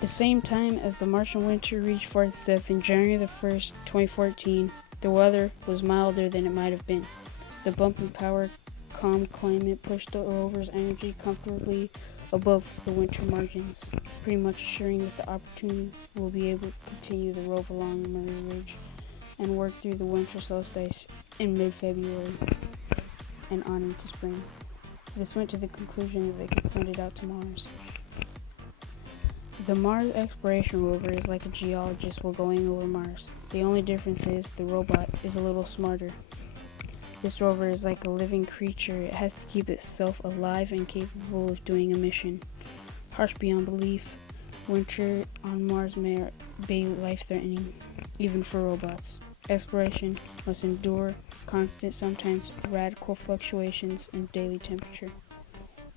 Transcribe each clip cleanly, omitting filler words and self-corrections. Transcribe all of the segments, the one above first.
The same time as the Martian winter reached for its depth in January the 1st, 2014, the weather was milder than it might have been. The bump in power, calm climate pushed the rover's energy comfortably above the winter margins, pretty much assuring that the opportunity will be able to continue the rover along Murray Ridge and work through the winter solstice in mid-February and on into spring. This went to the conclusion that they could send it out to Mars. The Mars Exploration Rover is like a geologist while going over Mars. The only difference is the robot is a little smarter. This rover is like a living creature. It has to keep itself alive and capable of doing a mission. Harsh beyond belief, winter on Mars may be life-threatening, even for robots. Exploration must endure constant, sometimes radical fluctuations in daily temperature.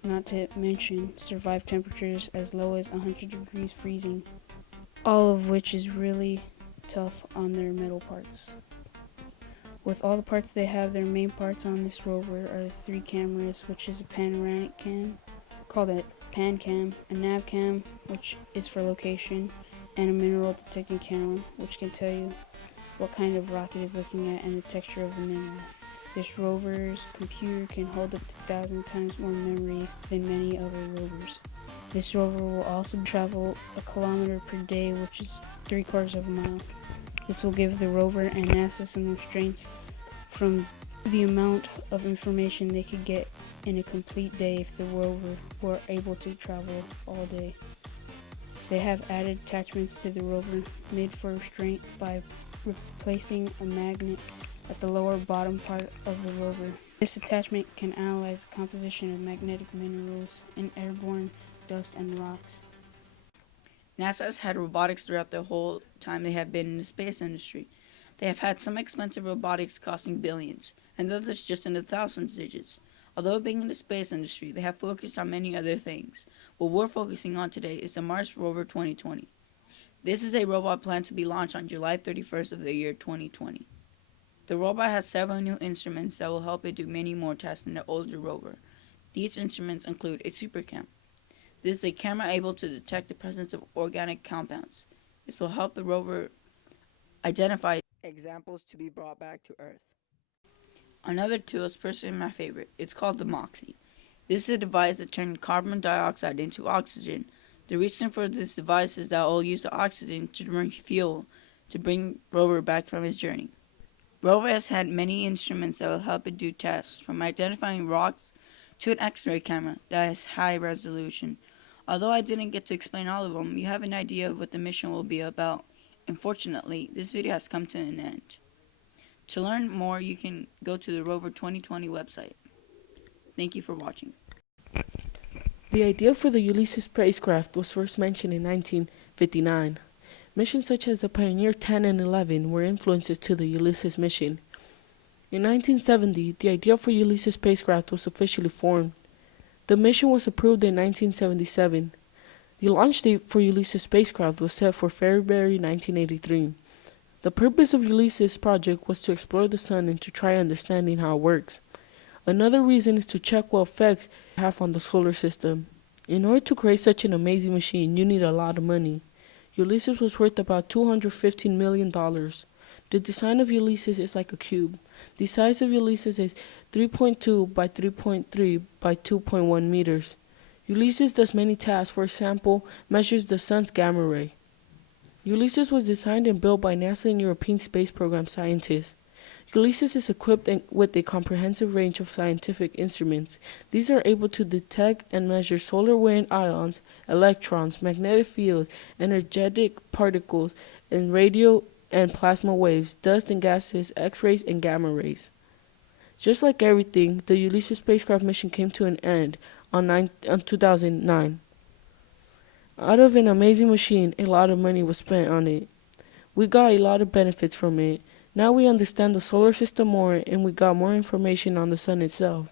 Not to mention survive temperatures as low as 100 degrees freezing, all of which is really tough on their metal parts. With all the parts they have, their main parts on this rover are 3 cameras, which is a panoramic cam, called a pan cam, a nav cam, which is for location, and a mineral detecting camera, which can tell you what kind of rock it is looking at and the texture of the mineral. This rover's computer can hold up to 1,000 times more memory than many other rovers. This rover will also travel a kilometer per day, which is 3/4 of a mile. This will give the rover and NASA some restraints from the amount of information they could get in a complete day if the rover were able to travel all day. They have added attachments to the rover made for restraint by replacing a magnet at the lower bottom part of the rover. This attachment can analyze the composition of magnetic minerals in airborne dust and rocks. NASA has had robotics throughout the whole time they have been in the space industry. They have had some expensive robotics costing billions, and others just in the thousands digits. Although being in the space industry, they have focused on many other things. What we're focusing on today is the Mars Rover 2020. This is a robot planned to be launched on July 31st of the year 2020. The robot has several new instruments that will help it do many more tasks than the older rover. These instruments include a supercam. This is a camera able to detect the presence of organic compounds. This will help the rover identify examples to be brought back to Earth. Another tool is personally my favorite. It's called the MOXIE. This is a device that turns carbon dioxide into oxygen. The reason for this device is that it will use the oxygen to bring fuel to bring rover back from his journey. Rover has had many instruments that will help it do tests, from identifying rocks to an X-ray camera that has high resolution. Although I didn't get to explain all of them, you have an idea of what the mission will be about. Unfortunately, this video has come to an end. To learn more, you can go to the Rover 2020 website. Thank you for watching. The idea for the Ulysses spacecraft was first mentioned in 1959. Missions such as the Pioneer 10 and 11 were influences to the Ulysses mission. In 1970, the idea for Ulysses spacecraft was officially formed. The mission was approved in 1977. The launch date for Ulysses spacecraft was set for February 1983. The purpose of Ulysses project was to explore the sun and to try understanding how it works. Another reason is to check what effects it have on the solar system. In order to create such an amazing machine, you need a lot of money. Ulysses was worth about $215 million. The design of Ulysses is like a cube. The size of Ulysses is 3.2 by 3.3 by 2.1 meters. Ulysses does many tasks. For example, measures the sun's gamma ray. Ulysses was designed and built by NASA and European Space Program scientists. Ulysses is equipped with a comprehensive range of scientific instruments. These are able to detect and measure solar wind ions, electrons, magnetic fields, energetic particles, and radio and plasma waves, dust and gases, X-rays, and gamma rays. Just like everything, the Ulysses spacecraft mission came to an end on 2009. Out of an amazing machine, a lot of money was spent on it. We got a lot of benefits from it. Now we understand the solar system more, and we got more information on the sun itself.